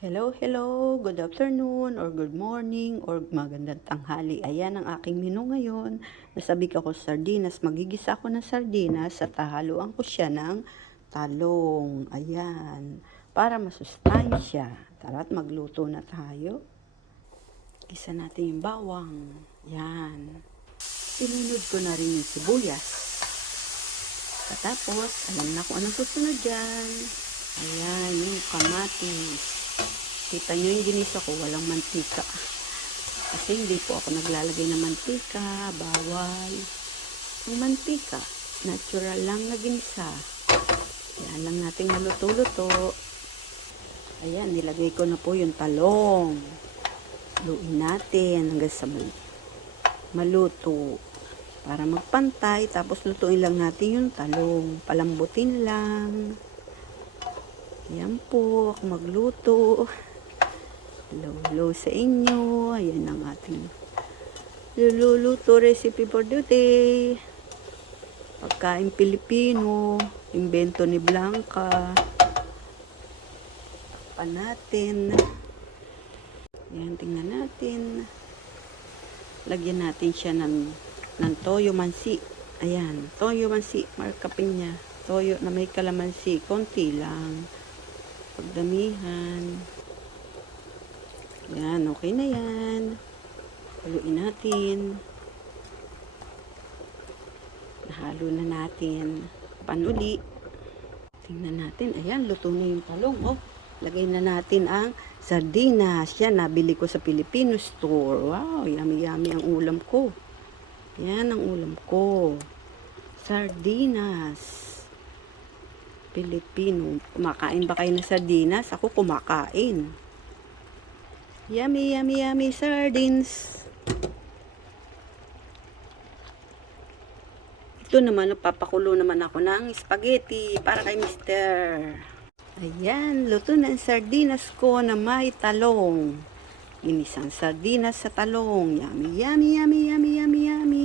Hello, hello, good afternoon or good morning or magandang tanghali. Ayan ang aking menu ngayon. Nasabik ako sa sardinas. Magigisa ako ng sardinas at hahaluan ko siya ng talong. Ayan. Para masustansya. Tara't magluto na tayo. Gisa natin yung bawang. Yan. Sinunod ko na rin yung sibuyas. Katapos, alam na kung anong susunod dyan. Ayan, yung kamatis. Kita nyo yung ginisa ko, walang mantika. Kasi hindi po ako naglalagay ng mantika, bawal. Yung mantika, natural lang na ginisa. Yan lang natin maluto-luto. Ayan, nilagay ko na po yung talong. Luin natin hanggang sa mal- maluto. Para magpantay, tapos lutuin lang natin yung talong. Palambutin lang. Yan po, ako magluto. Hello, hello sa inyo. Ayan ang ating luluto recipe for today. Pagkain Pilipino. Invento ni Blanca. Pa natin. Yan, tingnan natin. Lagyan natin siya ng, ng toyo mansi. Ayan, toyo mansi. Markapin niya. Toyo na may kalamansi. Konti lang. Pagdamihan. Yan, okay na yan. Haluin natin. Nahalo na natin. Panuli. Tingnan natin. Ayan, luto na yung talong. Oh, lagay na natin ang sardinas. Yan, nabili ko sa Filipino store. Wow, yummy yummy ang ulam ko. Yan ang ulam ko. Sardinas. Pilipino. Kumakain ba kayo ng sardinas? Ako kumakain. Yummy, yummy, yummy sardines. Ito naman, papakulo naman ako ng spaghetti para kay Mister. Ayan, luto na ang sardinas ko na may talong. Inisang sardinas sa talong. Yummy, yummy, yummy, yummy, yummy, yummy.